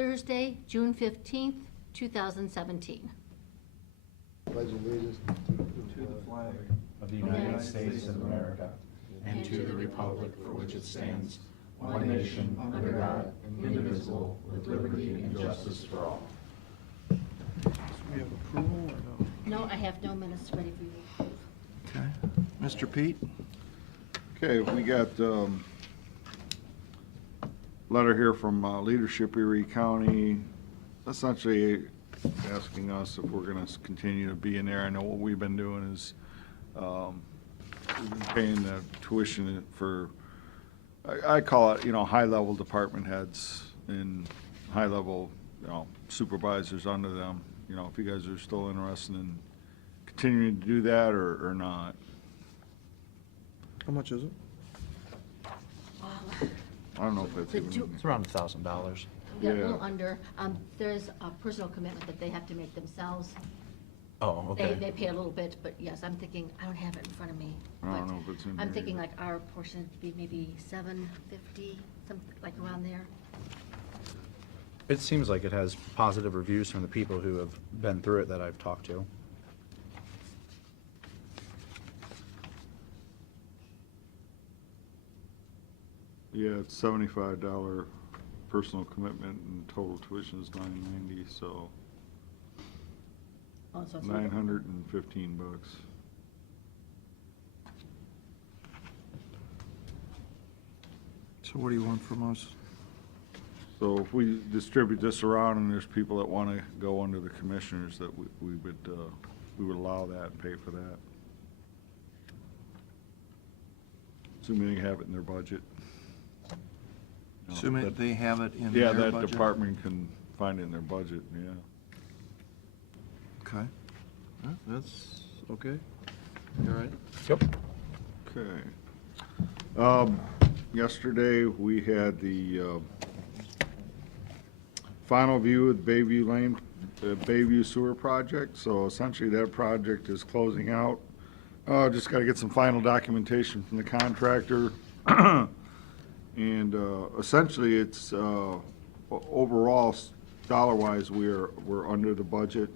Thursday, June 15th, 2017. Pledge allegiance to the flag of the United States of America and to the republic for which it stands, one nation, under God, indivisible, with liberty and justice for all. Do we have approval or no? No, I have no minutes ready for you to approve. Okay. Mr. Pete? Okay, we got letter here from Leadership Erie County, essentially asking us if we're going to continue to be in there. I know what we've been doing is we've been paying the tuition for, I call it, high-level department heads and high-level, supervisors under them. If you guys are still interested in continuing to do that or not. How much is it? I don't know if that's The even. two- It's around $1,000. Yeah, a Yeah. little under. There's a personal commitment that they have to make themselves. Oh, They okay. pay a little bit, but yes, I'm thinking, I don't have it in front of me. I don't but know if it's in I'm there thinking either. like our portion to be maybe $750, something like around there. It seems like it has positive reviews from the people who have been through it that I've talked to. Yeah, it's $75 personal commitment and total tuition is $990, so Oh, so it's a little bit- $915. So what do you want from us? So if we distribute this around and there's people that want to go under the commissioners, that we would allow that and pay for that. Assuming they have it in their budget. Assuming that- they have it in Yeah, their that budget? department can find it in their budget, yeah. Okay. That's okay. You all right? Yep. Okay. Yesterday, we had the final view of Bayview Lane, the Bayview Sewer Project. So essentially, that project is closing out. Just got to get some final documentation from the contractor. And essentially, it's overall, dollar-wise, we're under the budget.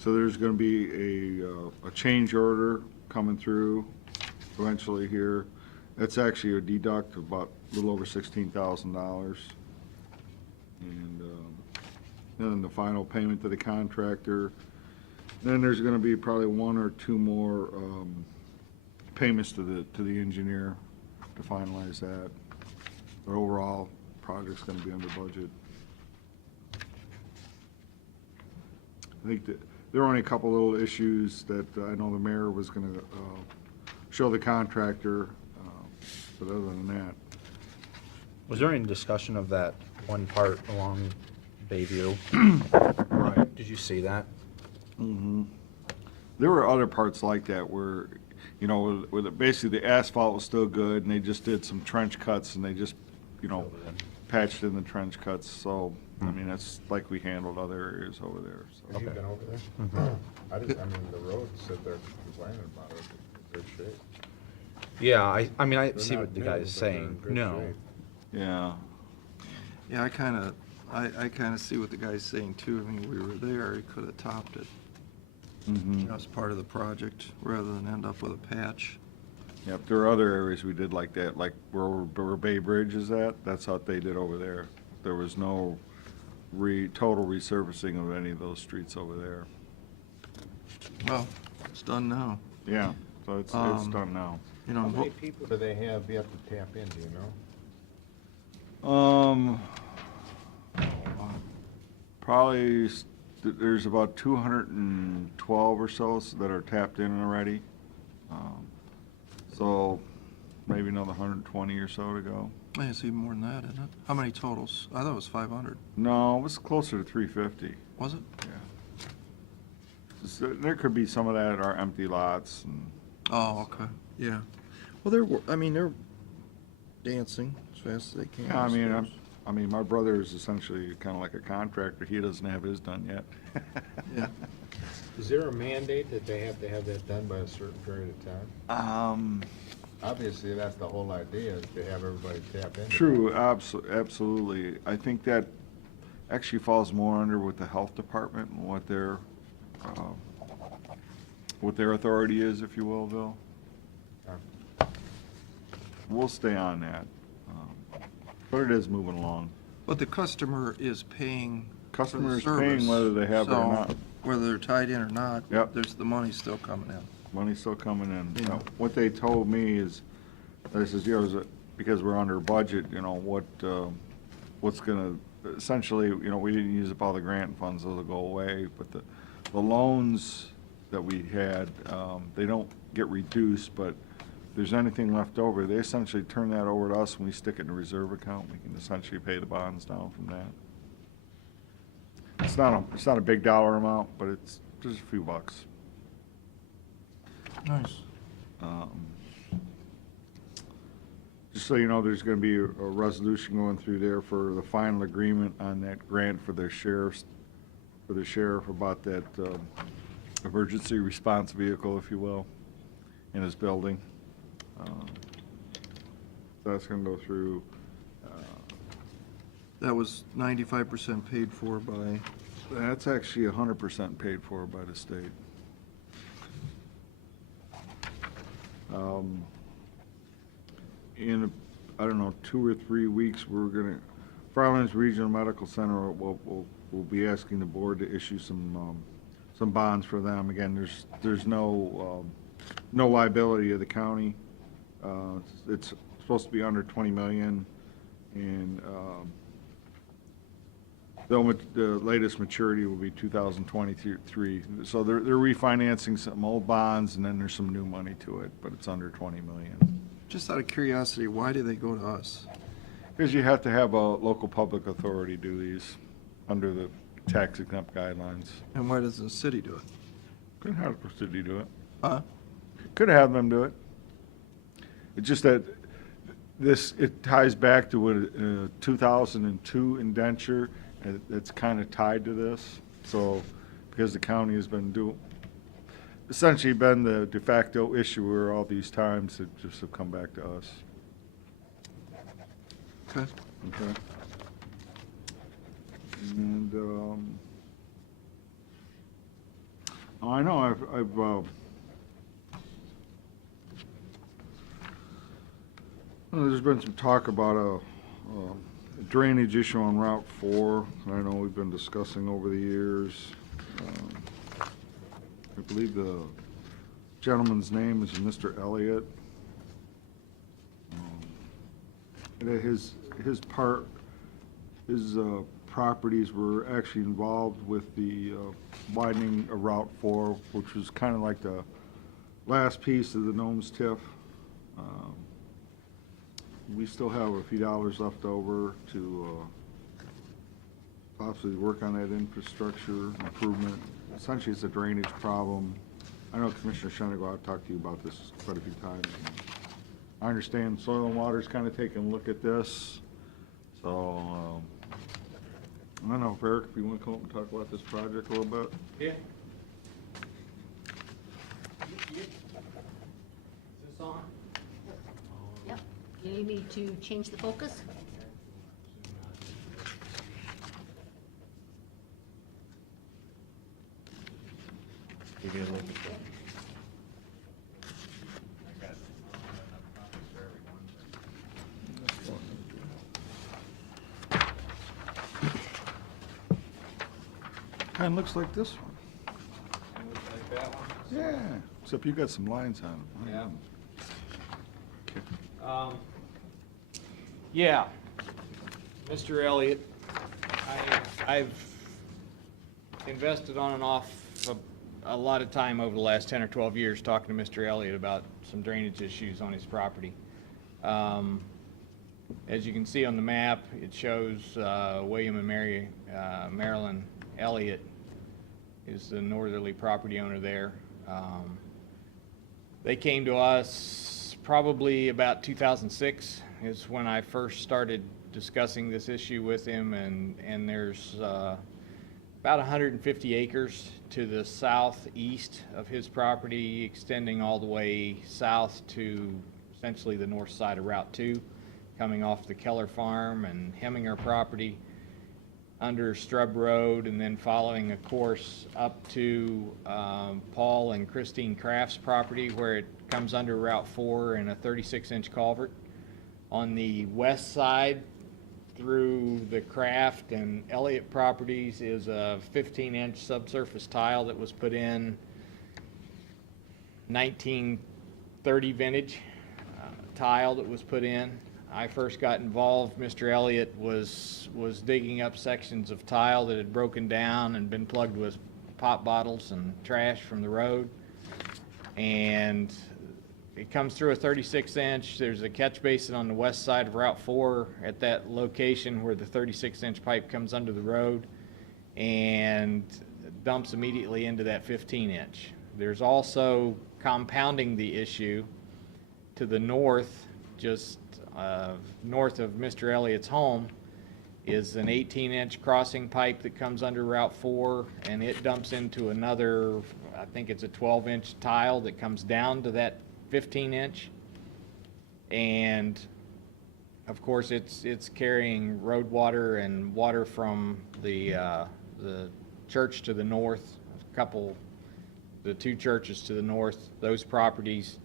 So there's going to be a change order coming through eventually here. That's actually a deduct of about a little over $16,000. And then the final payment to the contractor. Then there's going to be probably one or two more payments to the engineer to finalize that. But overall, project's going to be under budget. I think that there were only a couple little issues that I know the mayor was going to show the contractor, but other than that, Was there any discussion of that one part along Bayview? right. Did you see that? Mm-hmm. There were other parts like that where, basically the asphalt was still good and they just did some trench cuts and they just, patched in the trench cuts. So, I mean, that's like we handled other areas over there. So. Have you been over there? The roads that they're complaining about are in good shape. Yeah, I mean, I They're see not what the new, guy's but they're saying. in good No. shape. Yeah. Yeah, I kind of see what the guy's saying too. I mean, we were there, he could have topped it, Mm-hmm. as part of the project, rather than end up with a patch. Yep, there are other areas we did like that, like where Bay Bridge is at, that's what they did over there. There was no total resurfacing of any of those streets over there. Well, it's done now. Yeah, so it's done now. You know, How many people do they have yet to tap in, do you know? Probably, there's about 212 or so that are tapped in already. So maybe another 120 or so to go. hey, it's even more than that, isn't it? How many totals? I thought it was 500. No, it was closer to 350, Was it? yeah. There could be some of that are empty lots and. Oh, okay. Yeah. Well, they're dancing as fast as they can. Yeah, suppose. I mean, my brother is essentially kind of like a contractor. He doesn't have his done yet. Yeah. Is there a mandate that they have to have that done by a certain period of time? Obviously, that's the whole idea, is to have everybody tap into. True, absolutely. I think that actually falls more under with the health department and what their authority is, if you will, Bill. Okay. We'll stay on that. But it is moving along. But the customer is paying for the Customer is service, paying whether they have it or so not. whether they're tied in or not, Yep. there's the money still coming in. Money's still coming in. Yeah. What they told me is, this is, because we're under budget, what's gonna, essentially, we didn't use up all the grant funds, those will go away, but the loans that we had, they don't get reduced, but if there's anything left over, they essentially turn that over to us and we stick it in a reserve account. We can essentially pay the bonds down from that. It's not a big dollar amount, but it's just a few bucks. Nice. Just so you know, there's gonna be a resolution going through there for the final agreement on that grant for the sheriff about that emergency response vehicle, if you will, in his building. So that's gonna go through, That was 95% paid for by, that's actually 100% paid for by the state. In, I don't know, 2 or 3 weeks, Farlands Regional Medical Center will be asking the board to issue some bonds for them. Again, there's no liability of the county. It's supposed to be under 20 million, and the latest maturity will be 2023. So they're refinancing some old bonds, and then there's some new money to it, but it's under 20 million. just out of curiosity, why do they go to us? Because you have to have a local public authority do these under the tax exempt guidelines. And why doesn't the city do it? Could have the city do it. Huh? Could have them do it. It's just that it ties back to a 2002 indenture, and it's kind of tied to this. So, because the county has essentially been the de facto issuer all these times, it just have come back to us. Okay. Okay. And, I know, there's been some talk about a drainage issue on Route 4. I know we've been discussing over the years. I believe the gentleman's name is Mr. Elliott. His properties were actually involved with the widening of Route 4, which was kind of like the last piece of the Gnomes TIF. We still have a few dollars left over to possibly work on that infrastructure improvement. Essentially, it's a drainage problem. I know Commissioner Shenago, I've talked to you about this quite a few times. I understand Soil and Water's kind of taking a look at this, so, I don't know, if Eric, if you want to come up and talk about this project a little bit? Yeah. Is this on? Yep. You need me to change the focus? You get a look at that. Kind of looks like this one. Looks like that one. Yeah, except you got some lines on it. Yeah. Okay. Yeah, Mr. Elliott, I've invested on and off a lot of time over the last 10 or 12 years talking to Mr. Elliott about some drainage issues on his property. As you can see on the map, it shows William and Mary Marilyn Elliott is the northerly property owner there. They came to us probably about 2006 is when I first started discussing this issue with him, and there's about 150 acres to the southeast of his property, extending all the way south to essentially the north side of Route 2, coming off the Keller Farm and Heminger property under Strub Road, and then following a course up to Paul and Christine Kraft's property, where it comes under Route 4 in a 36-inch culvert. On the west side, through the Kraft and Elliott properties, is a 15-inch subsurface tile that was put in 1930 vintage tile that was put in. I first got involved, Mr. Elliott was digging up sections of tile that had broken down and been plugged with pop bottles and trash from the road. And it comes through a 36-inch. There's a catch basin on the west side of Route 4 at that location where the 36-inch pipe comes under the road and dumps immediately into that 15-inch. There's also, compounding the issue, to the north, just north of Mr. Elliott's home, is an 18-inch crossing pipe that comes under Route 4, and it dumps into another, I think it's a 12-inch tile that comes down to that 15-inch. And of course, it's carrying road water and water from the church to the north, the two churches to the north, those properties.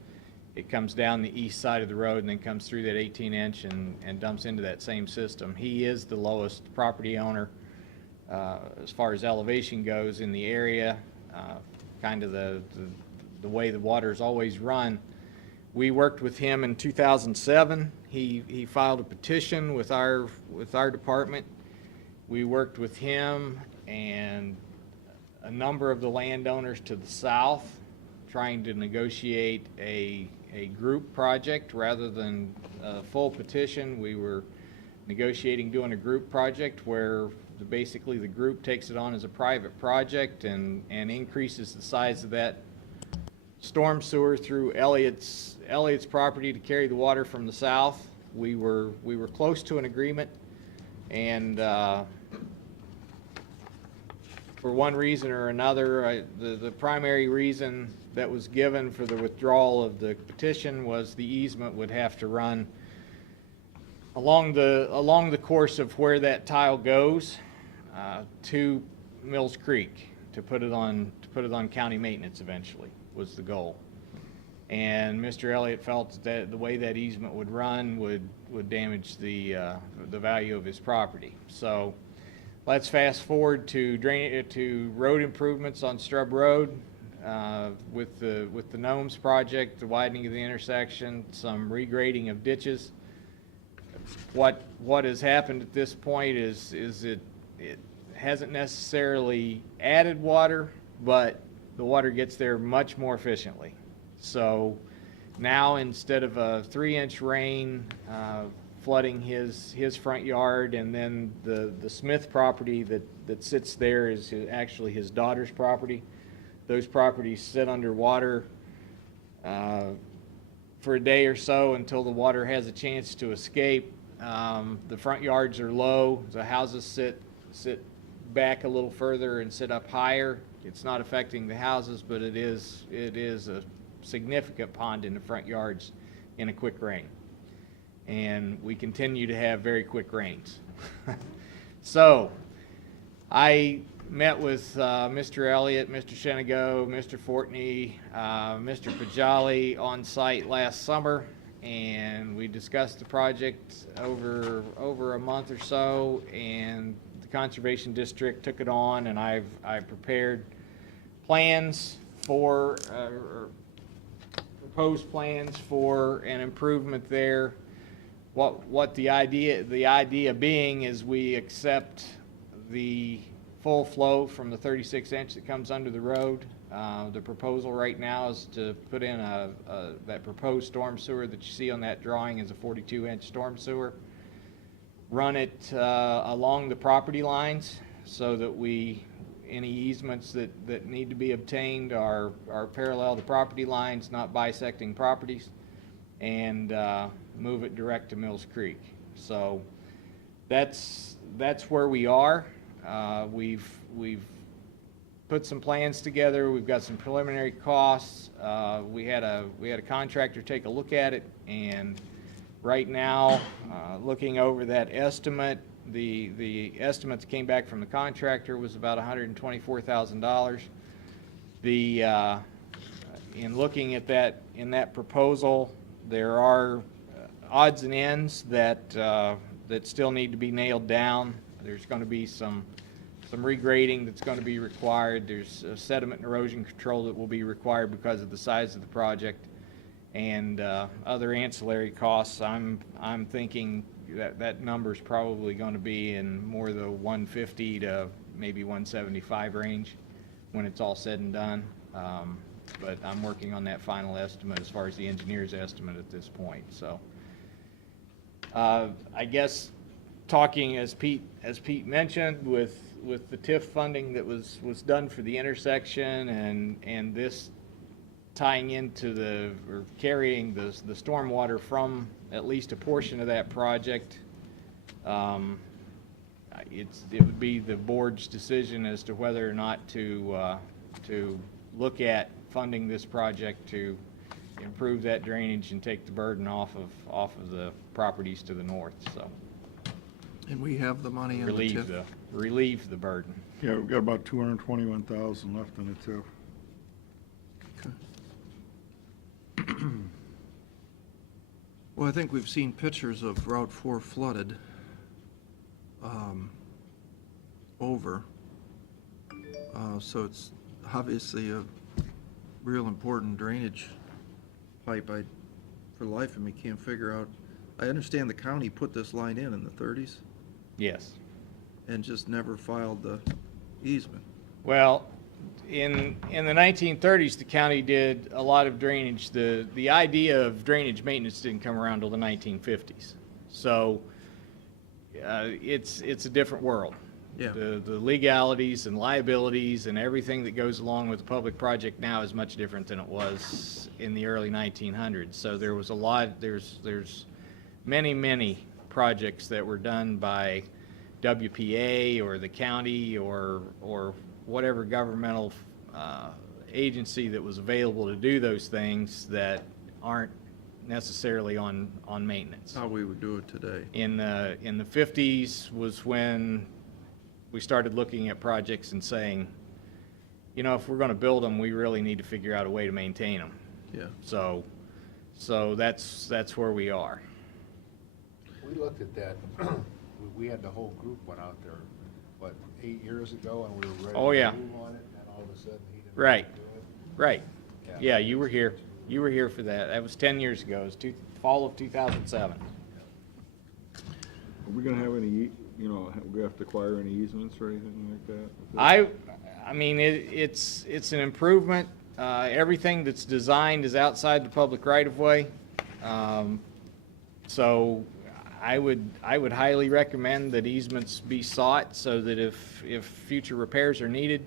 It comes down the east side of the road and then comes through that 18-inch and dumps into that same system. He is the lowest property owner as far as elevation goes in the area, kind of the way the water's always run. We worked with him in 2007. He filed a petition with our department. We worked with him and a number of the landowners to the south, trying to negotiate a group project rather than a full petition. We were negotiating doing a group project where basically the group takes it on as a private project and increases the size of that storm sewer through Elliott's property to carry the water from the south. We were close to an agreement, and for one reason or another, the primary reason that was given for the withdrawal of the petition was the easement would have to run along the course of where that tile goes to Mills Creek to put it on county maintenance eventually, was the goal. And Mr. Elliott felt that the way that easement would run would damage the value of his property. So let's fast forward to road improvements on Strub Road. With the Gnomes project, the widening of the intersection, some regrading of ditches. What has happened at this point is it hasn't necessarily added water, but the water gets there much more efficiently. So now, instead of a 3-inch rain flooding his front yard, and then the Smith property that sits there is actually his daughter's property. Those properties sit underwater for a day or so until the water has a chance to escape. The front yards are low. The houses sit back a little further and sit up higher. It's not affecting the houses, but it is a significant pond in the front yards in a quick rain. And we continue to have very quick rains. So I met with Mr. Elliott, Mr. Shenago, Mr. Fortney, Mr. Pajali on site last summer, and we discussed the project over a month or so, and the Conservation District took it on, and I prepared plans for, proposed plans for an improvement there. What the idea being is we accept the full flow from the 36-inch that comes under the road. The proposal right now is to put in that proposed storm sewer that you see on that drawing is a 42-inch storm sewer. Run it along the property lines so that any easements that need to be obtained are parallel to property lines, not bisecting properties, and move it direct to Mills Creek. So that's where we are. We've put some plans together. We've got some preliminary costs. We had a contractor take a look at it, and right now, looking over that estimate, the estimate that came back from the contractor was about $124,000. In looking at that, in that proposal, there are odds and ends that still need to be nailed down. There's going to be some regrading that's going to be required. There's sediment and erosion control that will be required because of the size of the project, and other ancillary costs. I'm thinking that number's probably going to be in more the 150 to maybe 175 range when it's all said and done. But I'm working on that final estimate as far as the engineer's estimate at this point. So I guess talking, as Pete mentioned, with the TIF funding that was done for the intersection, and this tying into or carrying the stormwater from at least a portion of that project, it would be the board's decision as to whether or not to look at funding this project to improve that drainage and take the burden off of the properties to the north. So And we have the money in the TIF. relieve the burden. Yeah, we've got about 221,000 left in the TIF. Okay. Well, I think we've seen pictures of Route 4 flooded over. So it's obviously a real important drainage pipe. For the life of me, can't figure out. I understand the county put this line in the 30s Yes. and just never filed the easement. Well, in the 1930s, the county did a lot of drainage. The idea of drainage maintenance didn't come around till the 1950s. So it's a different world. Yeah. The legalities and liabilities and everything that goes along with the public project now is much different than it was in the early 1900s. So there was there's many projects that were done by WPA or the county or whatever governmental agency that was available to do those things that aren't necessarily on maintenance. How we would do it today. In the 50s was when we started looking at projects and saying, you know, if we're going to build them, we really need to figure out a way to maintain them. Yeah. So that's where we are. We looked at that, we had the whole group went out there, what, 8 years ago, and we were ready Oh, yeah. to move on it, and then all of a sudden he didn't Right. want to do it. Right. Yeah. Yeah, you were here. You were here for that. That was 10 years ago. It was fall of 2007. Are we gonna have any, we have to acquire any easements or anything like that? I mean, it's an improvement. Everything that's designed is outside the public right-of-way. So I would highly recommend that easements be sought so that if future repairs are needed,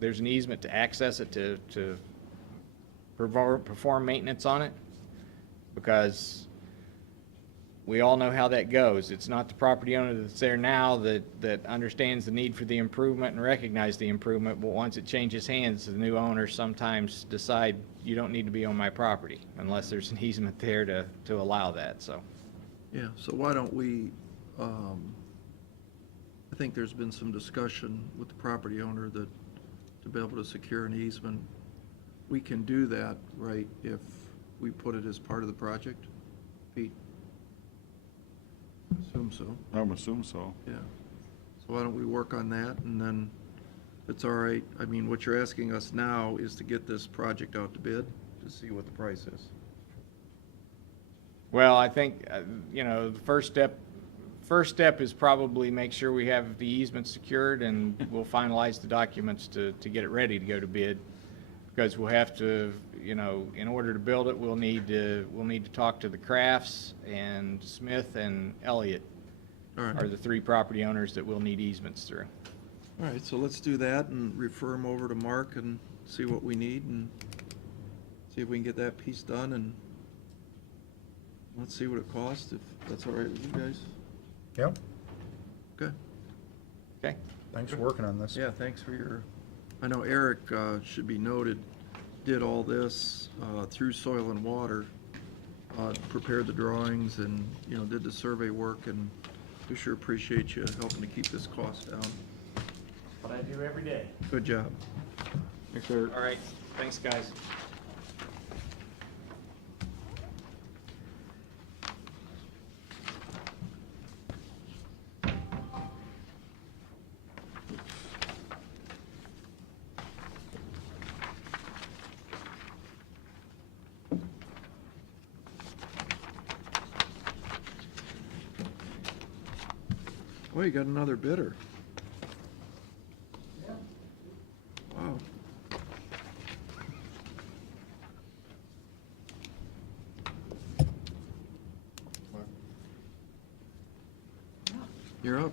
there's an easement to access it to perform maintenance on it, because we all know how that goes. It's not the property owner that's there now that understands the need for the improvement and recognize the improvement, but once it changes hands, the new owners sometimes decide you don't need to be on my property unless there's an easement there to allow that, so. Yeah, so why don't we, I think there's been some discussion with the property owner that to be able to secure an easement, we can do that, right, if we put it as part of the project? Pete? Assume so, I would assume so. yeah. So why don't we work on that, and then, if it's all right, I mean, what you're asking us now is to get this project out to bid, to see what the price is. Well, I think, the first step is probably make sure we have the easement secured, and we'll finalize the documents to get it ready to go to bid. Because we'll have to, in order to build it, we'll need to talk to the Crafts, and Smith and Elliott All right. are the three property owners that we'll need easements through. All right, so let's do that and refer them over to Mark and see what we need and see if we can get that piece done, and let's see what it costs, if that's all right with you guys. Yep. Okay. Okay? Thanks for working on this. Yeah, thanks for your, I know Eric, should be noted, did all this through Soil and Water, prepared the drawings and, did the survey work, and we sure appreciate you helping to keep this cost down. What I do every day. Good job. Thanks, Eric. All right, thanks, guys. Well, you got another bidder. Wow. You're up.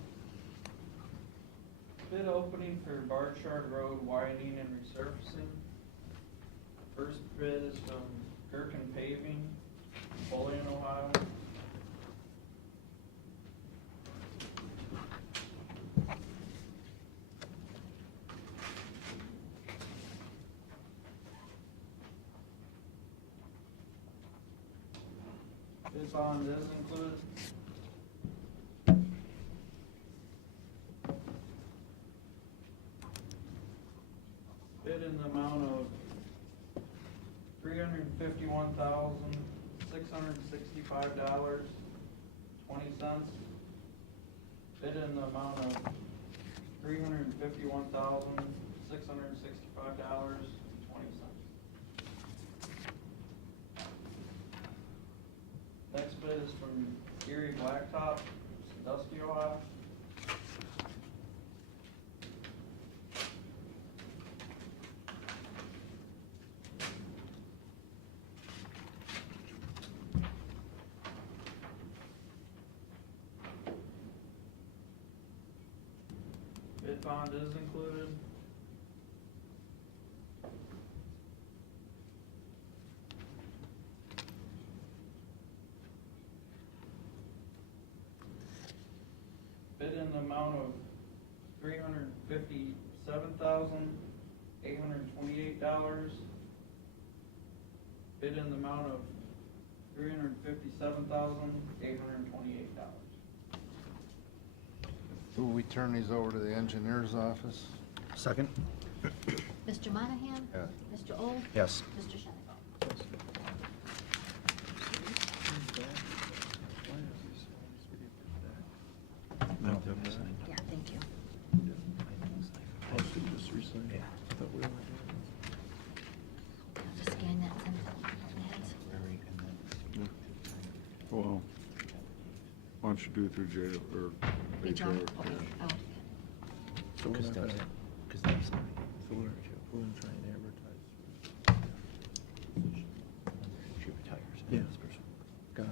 Bid opening for Barchard Road widening and resurfacing. First bid is from Gherkin Paving, Napoleon, Ohio. Bid bond is included. Bid in the amount of $351,665.20. Bid in the amount of $351,665.20. Next bid is from Erie Blacktop, Dusty, Ohio. Bid bond is included. Bid in the amount of $357,828. Bid in the amount of $357,828. Will we turn these over to the engineer's office? Second? Mr. Monahan? Yeah. Mr. Old? Yes. Mr. Shenango? No. Yeah, thank you. Just resign. Yeah. I thought we were doing I'll just scan that and send it. Well, why don't you do it through jail or HR? HR? Okay. yeah. Oh, So we're not gonna, Because that's so we're gonna try and advertise. she retires. Yeah. This person. Got it.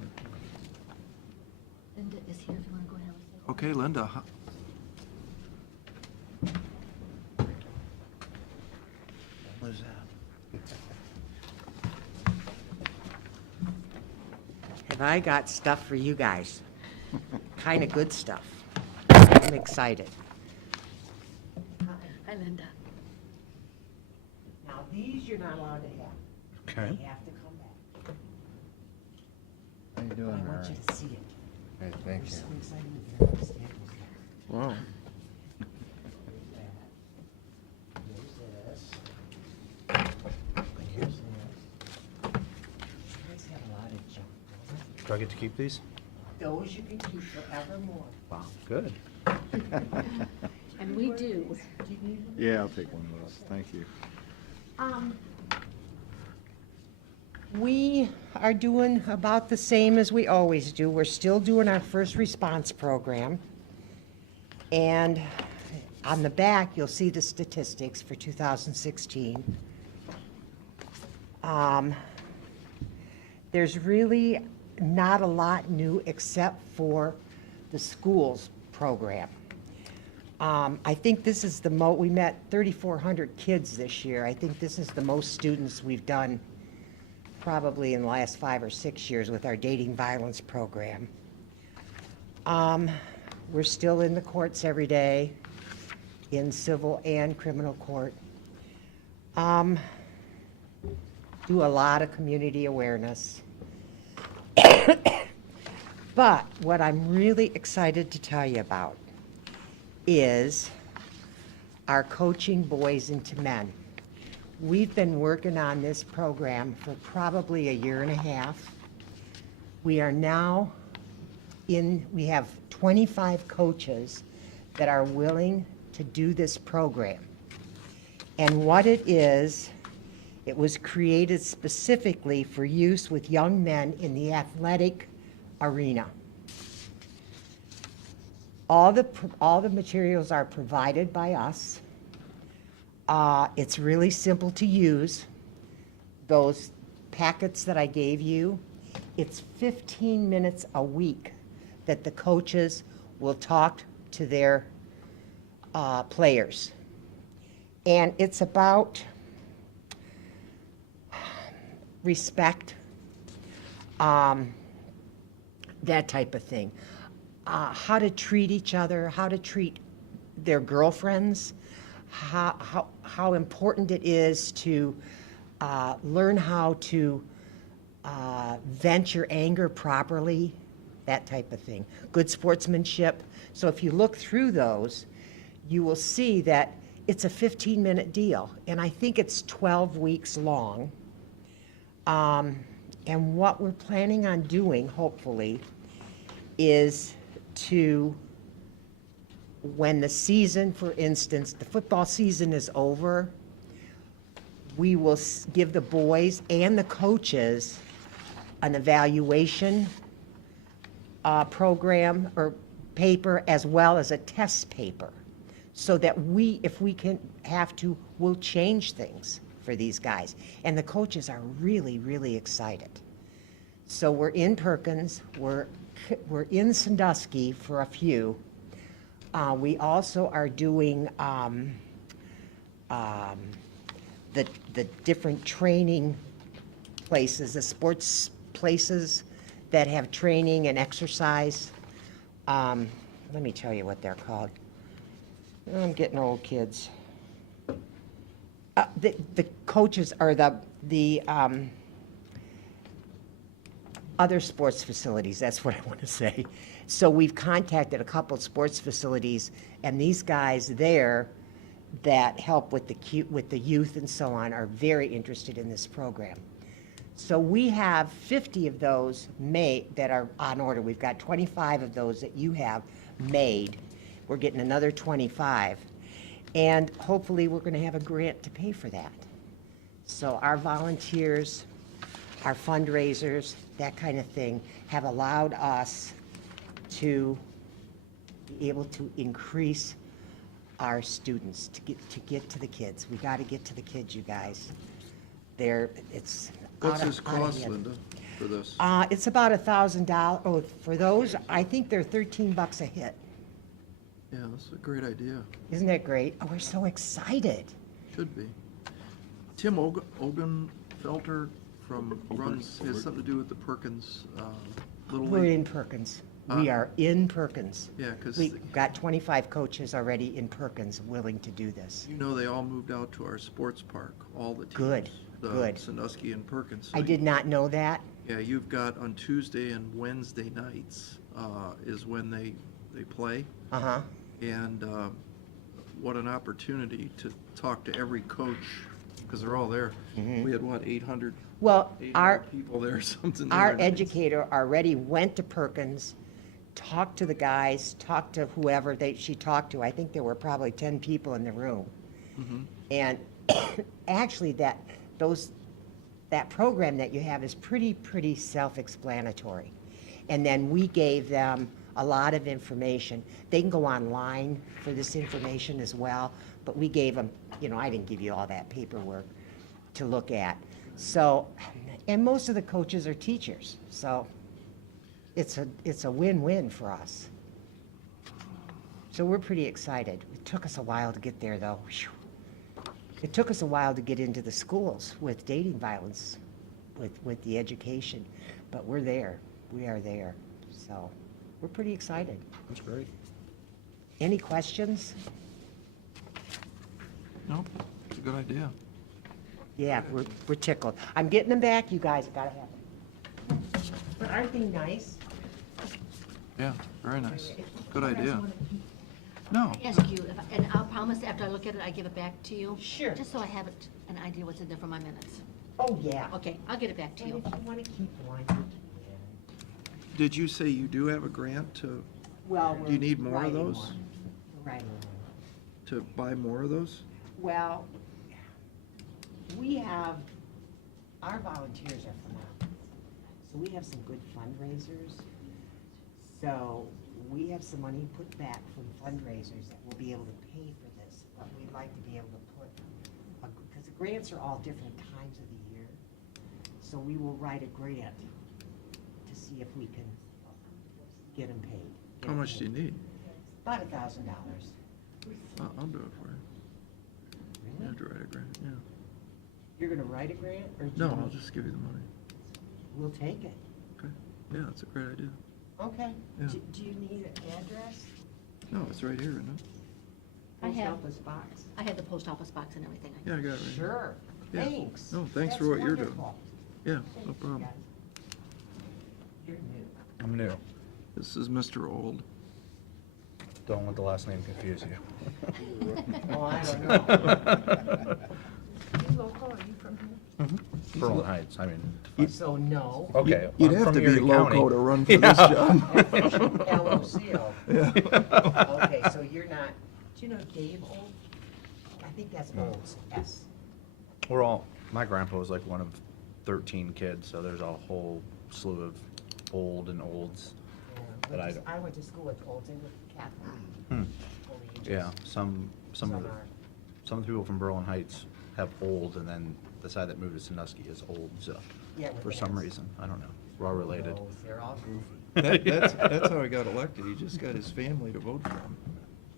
Linda is here if you want to go ahead with it. Okay, Linda, What is that? Have I got stuff for you guys? Kind of good stuff. I'm excited. Hi, Linda. Now, these you're not allowed to have. Okay. They have to come back. How you But doing, I Mary? want you to see it. Hey, thank We're you. so excited to get those samples there. wow. There's that. Here's this. And here's this. You guys have a lot of junk. Do I get to keep these? Those you can keep forevermore. Wow, good. And we do. Do you need them? Yeah, I'll take one of those. Thank you. We are doing about the same as we always do. We're still doing our first response program. And on the back, you'll see the statistics for 2016. There's really not a lot new except for the schools program. I think this is we met 3,400 kids this year. I think this is the most students we've done probably in the last 5 or 6 years with our dating violence program. We're still in the courts every day. in civil and criminal court. Do a lot of community awareness. But what I'm really excited to tell you about is our coaching boys into men. We've been working on this program for probably a year and a half. We are now we have 25 coaches that are willing to do this program. And what it is, it was created specifically for use with young men in the athletic arena. All the materials are provided by us. It's really simple to use. Those packets that I gave you, it's 15 minutes a week that the coaches will talk to their players. And it's about respect, that type of thing. How to treat each other, how to treat their girlfriends, how important it is to learn how to vent your anger properly, that type of thing. Good sportsmanship. So if you look through those, you will see that it's a 15-minute deal, and I think it's 12 weeks long. And what we're planning on doing, hopefully, is to, when the season, for instance, the football season is over, we will give the boys and the coaches an evaluation program or paper, as well as a test paper, so that we, if we can have to, we'll change things for these guys. And the coaches are really, really excited. So we're in Perkins, we're in Sandusky for a few. We also are doing the different training places, the sports places that have training and exercise. Let me tell you what they're called. I'm getting old, kids. The coaches are the other sports facilities, that's what I want to say. So we've contacted a couple of sports facilities, and these guys there that help with the youth and so on are very interested in this program. So we have 50 of those made that are on order. We've got 25 of those that you have made. We're getting another 25. And hopefully we're going to have a grant to pay for that. So our volunteers, our fundraisers, that kind of thing, have allowed us to be able to increase our students, to get to the kids. We got to get to the kids, you guys. It's What's out this of- out of cost, hand. Linda, for this? It's about $1,000. Oh, for those, I think they're $13 a hit. Yeah, that's a great idea. Isn't that great? Oh, we're so excited. Should be. Tim Ogenfelter runs, has something to do with the Perkins Little We're League. in Perkins. We are in Perkins. Yeah, 'cause We've got 25 coaches already in Perkins willing to do this. You know, they all moved out to our sports park, all the teams. Good, the good. Sandusky and Perkins. So I did not know that. Yeah, you've got on Tuesday and Wednesday nights is when they play. Uh-huh. And what an opportunity to talk to every coach, because they're all there. We had, what, 800 Well, 800 our people there or something. the Our other night. educator already went to Perkins, talked to the guys, talked to whoever she talked to. I think there were probably 10 people in the room. And actually, that program that you have is pretty self-explanatory. And then we gave them a lot of information. They can go online for this information as well, but we gave them, I didn't give you all that paperwork to look at. So, and most of the coaches are teachers, so it's a win-win for us. So we're pretty excited. It took us a while to get there, though. Whew. It took us a while to get into the schools with dating violence, with the education, but we're there. We are there. So we're pretty excited. That's great. Any questions? No, it's a good idea. Yeah, we're tickled. I'm getting them back, you guys gotta have them. But aren't they nice? Yeah, very nice. Good idea. No, Ask you, and I'll promise after I look at it, I give it back to you. Sure. Just so I have it, an idea what's in there for my minutes. Oh, yeah. Okay, I'll get it back to And you. if you wanna keep one, you can. did you say you do have a grant to, Well, Do you need more of writing those? one. We're writing one. to buy more of those? Well, we have, our volunteers are phenomenal. So we have some good fundraisers. So we have some money put back from fundraisers that will be able to pay for this. But we'd like to be able to put, because the grants are all different times of the year. So we will write a grant to see if we can get them paid. How much do you need? About $1,000. I'll do it for you. You have to write a grant, yeah. You're gonna write a grant, or do No, you- I'll just give you the money. We'll take it. Okay, yeah, that's a great idea. Okay. Yeah. Do you need an address? No, it's right here, isn't it? I Post have- office box? I have the post office box and everything. Yeah, I got it right here. Sure. Yeah. Thanks. No, thanks for That's what you're doing. wonderful. Yeah, no Thanks, problem. guys. You're new. I'm new. This is Mr. Old. Don't let the last name confuse you. Oh, I don't know. You local, are you from here? Berlin Heights, I mean. So, no. Okay. You'd I'm have from to be Erie loco County. to run for this job. LOCO. Yeah. Okay, so you're not, do you know Dave Old? I think that's Old's, S. My grandpa was like one of 13 kids, so there's a whole slew of old and olds. Yeah, But I but don't- I went to school with Olds, they were Catholic. Hmm. Holy Angels. Yeah, some of the, are. some of the people from Berlin Heights have old, and then the side that moved to Sandusky is old, so, Yeah, with for some N's. reason, I don't know. We're all related. Oh, they're all goofy. That's how he got elected. He just got his family to vote for him.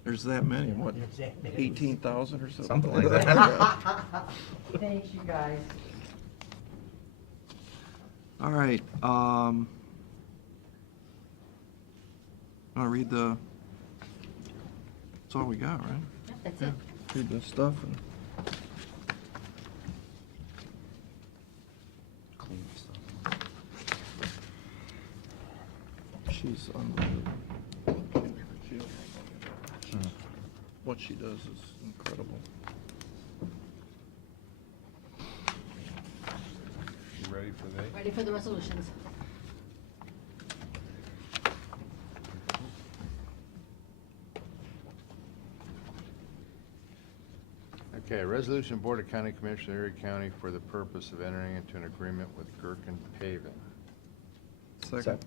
There's that many, what, There's that many. 18,000 or something? Something like that. Thanks, you guys. All right, I'll read the, that's all we got, right? Yep, that's it. Read the stuff and. Clean stuff. She's unbelievable. Hmm. What she does is incredible. You ready for that? Ready for the resolutions? Okay, resolution Board of County Commissioners, Erie County, for the purpose of entering into an agreement with Gherkin Paving. Second.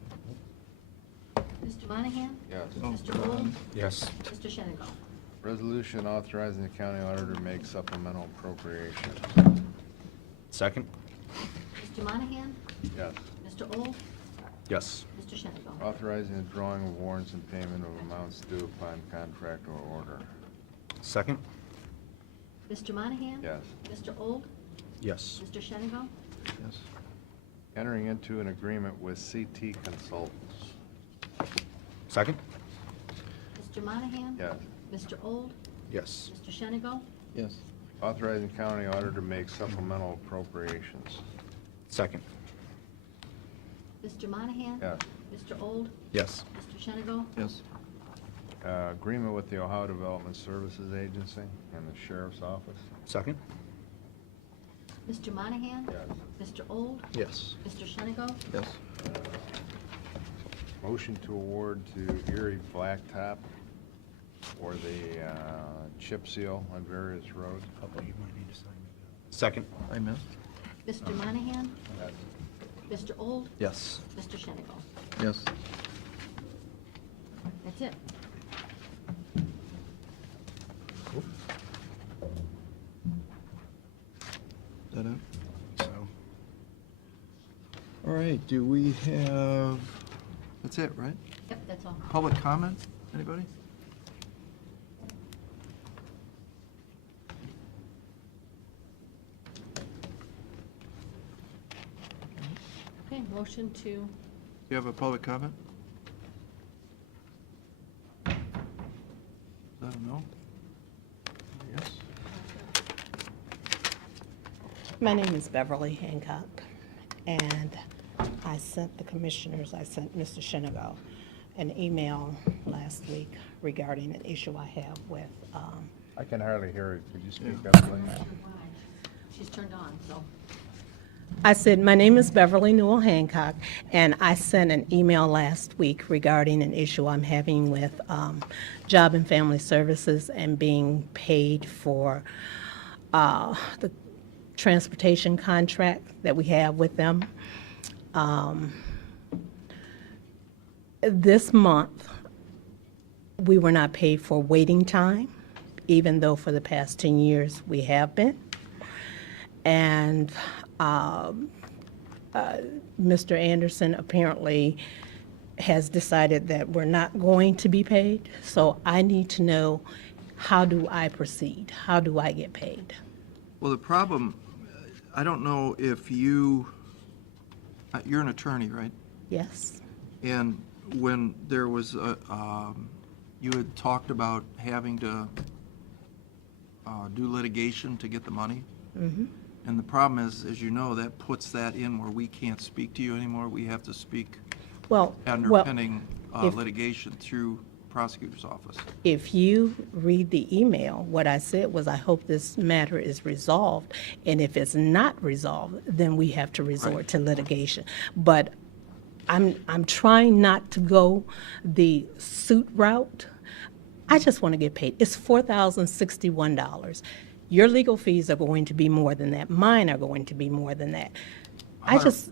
Mr. Monahan? Yes. Oh, Mr. Old? God. Yes. Mr. Shenango? Resolution authorizing the county auditor to make supplemental appropriations. Second? Mr. Monahan? Yes. Mr. Old? Yes. Mr. Shenango? Authorizing the drawing of warrants and payment of amounts due upon contract or order. Second? Mr. Monahan? Yes. Mr. Old? Yes. Mr. Shenango? Yes. Entering into an agreement with CT Consultants. Second? Mr. Monahan? Yes. Mr. Old? Yes. Mr. Shenango? Yes. Authorizing county auditor to make supplemental appropriations. Second? Mr. Monahan? Yes. Mr. Old? Yes. Mr. Shenango? Yes. Agreement with the Ohio Development Services Agency and the Sheriff's Office. Second? Mr. Monahan? Yes. Mr. Old? Yes. Mr. Shenango? Yes. Motion to award to Erie Blacktop for the chip seal on various roads. Second? I missed. Mr. Monahan? Yes. Mr. Old? Yes. Mr. Shenango? Yes. That's it. Is that it? So, All right, do we have, that's it, right? Yep, that's all. Public comment? Anybody? Okay, motion to, Do you have a public comment? Is that a no? Yes? My name is Beverly Hancock, and I sent the commissioners, I sent Mr. Shinago an email last week regarding an issue I have with, I can hardly hear you. Could you speak up, please? She's turned on, so. I said, my name is Beverly Newell Hancock, and I sent an email last week regarding an issue I'm having with Job and Family Services and being paid for the transportation contract that we have with them. This month, we were not paid for waiting time, even though for the past 10 years we have been. And Mr. Anderson apparently has decided that we're not going to be paid. So I need to know, how do I proceed? How do I get paid? Well, the problem, I don't know if you're an attorney, right? Yes. And when there was you had talked about having to do litigation to get the money. Mm-hmm. And the problem is, as you know, that puts that in where we can't speak to you anymore. We have to speak Well, under well, pending if- litigation through prosecutor's office. if you read the email, what I said was, I hope this matter is resolved, and if it's not resolved, then we have to resort Right. to litigation. But I'm trying not to go the suit route. I just want to get paid. It's $4,061. Your legal fees are going to be more than that. Mine are going to be more than that. I just.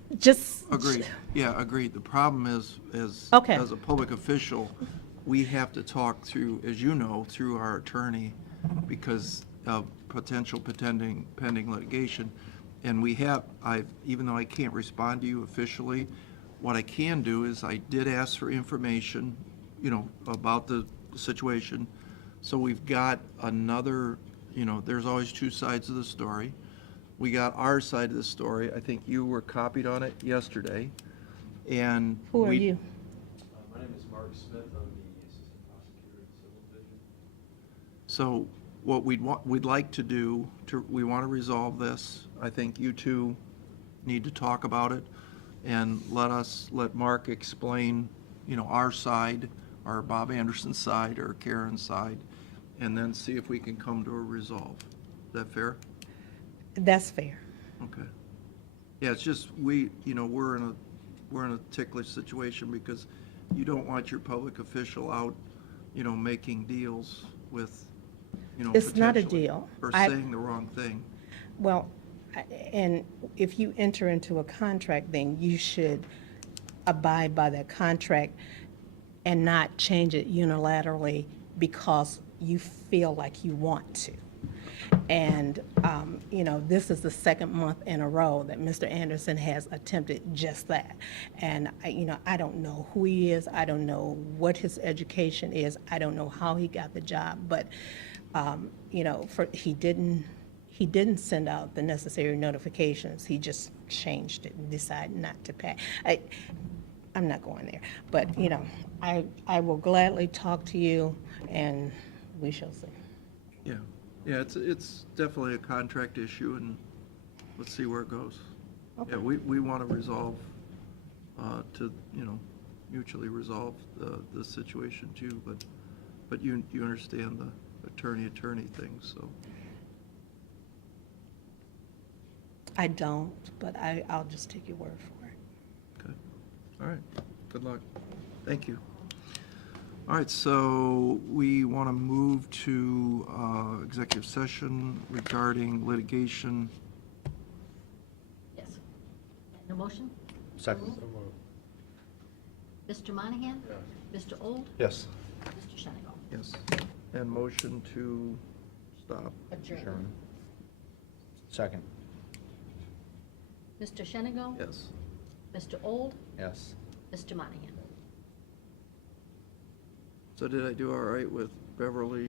Agreed. Yeah, agreed. The problem is, Okay. as a public official, we have to talk through, as you know, through our attorney because of potential pending litigation. And even though I can't respond to you officially, what I can do is I did ask for information, about the situation. So we've got another, there's always two sides of the story. We got our side of the story. I think you were copied on it yesterday. And Who are we- you? My name is Mark Smith. I'm the Assistant Prosecutor in the Civil Division. So what we'd like to do, we want to resolve this. I think you two need to talk about it and let Mark explain, our side, or Bob Anderson's side, or Karen's side, and then see if we can come to a resolve. Is that fair? That's fair. Okay. Yeah, it's just, we're in a ticklish situation because you don't want your public official out, making deals with, It's not a potentially, deal. or I- saying the wrong thing. Well, and if you enter into a contract, then you should abide by that contract and not change it unilaterally because you feel like you want to. And, this is the second month in a row that Mr. Anderson has attempted just that. And, I don't know who he is. I don't know what his education is. I don't know how he got the job. But, he didn't send out the necessary notifications. He just changed it and decided not to pay. I'm not going there. But, I will gladly talk to you, and we shall see. Yeah, yeah, it's definitely a contract issue, and let's see where it goes. Okay. Yeah, we want to resolve, mutually resolve the situation too, but you understand the attorney thing, so. I don't, but I'll just take your word for it. Okay, all right, good luck. Thank you. All right, so we want to move to executive session regarding litigation. Yes. No motion? Second. Mr. Monahan? Mr. Old? Yes. Mr. Shenigal? Yes, and motion to stop. Adjourn. Second. Mr. Shenigal? Yes. Mr. Old? Yes. Mr. Monahan? So did I do all right with Beverly?